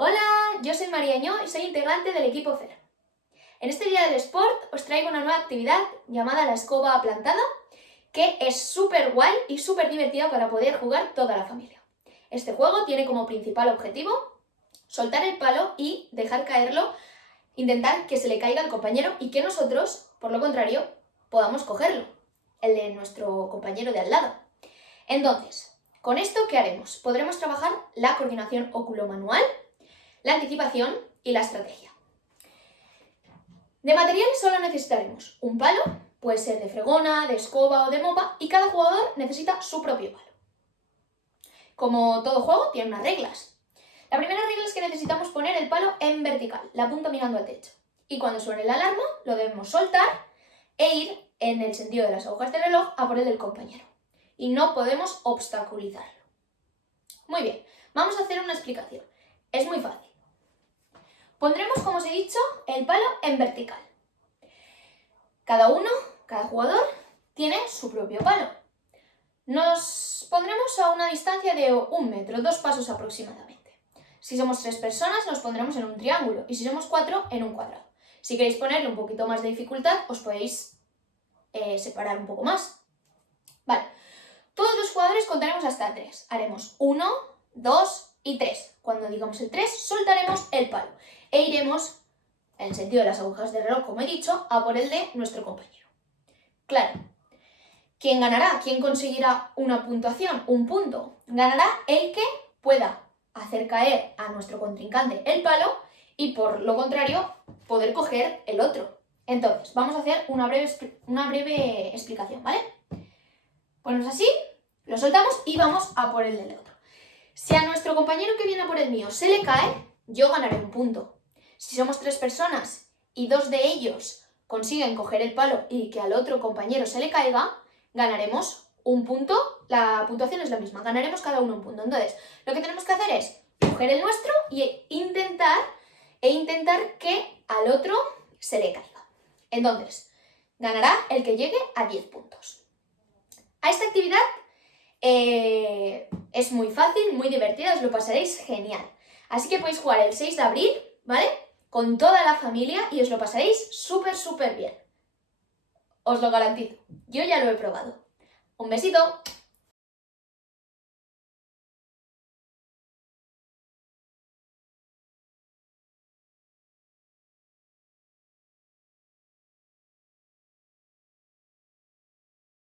Hola, yo soy Mariaño y soy integrante del equipo FER. En este día del Sport os traigo una nueva actividad llamada la escoba plantada, que es súper guay y súper divertida para poder jugar toda la familia. Este juego tiene como principal objetivo soltar el palo y dejar caerlo, intentar que se le caiga al compañero y que nosotros, por lo contrario, podamos cogerlo, el de nuestro compañero de al lado. Entonces, con esto, ¿qué haremos? Podremos trabajar la coordinación óculo-manual, la anticipación y la estrategia. De material solo necesitaremos un palo, puede ser de fregona, de escoba o de mopa, y cada jugador necesita su propio palo. Como todo juego, tiene unas reglas. La primera regla es que necesitamos poner el palo en vertical, la punta mirando al techo. Y cuando suene la alarma, lo debemos soltar e ir en el sentido de las agujas del reloj a por el del compañero. Y no podemos obstaculizarlo. Muy bien, vamos a hacer una explicación. Es muy fácil. Pondremos, como os he dicho, el palo en vertical. Cada jugador, tiene su propio palo. Nos pondremos a una distancia de 1 metro, 2 pasos aproximadamente. Si somos 3 personas, nos pondremos en un triángulo y si somos 4, en un cuadrado. Si queréis ponerle un poquito más de dificultad, os podéis separar un poco más. Vale, todos los jugadores contaremos hasta 3. Haremos 1, 2 y 3. Cuando digamos el 3, soltaremos el palo e iremos, en el sentido de las agujas del reloj, como he dicho, a por el de nuestro compañero. Claro, ¿quién ganará? ¿Quién conseguirá una puntuación? Un punto. Ganará el que pueda hacer caer a nuestro contrincante el palo y, por lo contrario, poder coger el otro. Entonces, vamos a hacer una breve explicación, ¿vale? Ponemos así, lo soltamos y vamos a por el del otro. Si a nuestro compañero que viene a por el mío se le cae, yo ganaré un punto. Si somos 3 personas y 2 de ellos consiguen coger el palo y que al otro compañero se le caiga, ganaremos un punto. La puntuación es la misma, ganaremos cada uno un punto. Entonces, lo que tenemos que hacer es coger el nuestro e intentar que al otro se le caiga. Entonces, ganará el que llegue a 10 puntos. A esta actividad es muy fácil, muy divertida, os lo pasaréis genial. Así que podéis jugar el 6 de abril, ¿vale? Con toda la familia y os lo pasaréis súper bien. Os lo garantizo. Yo ya lo he probado. Un besito.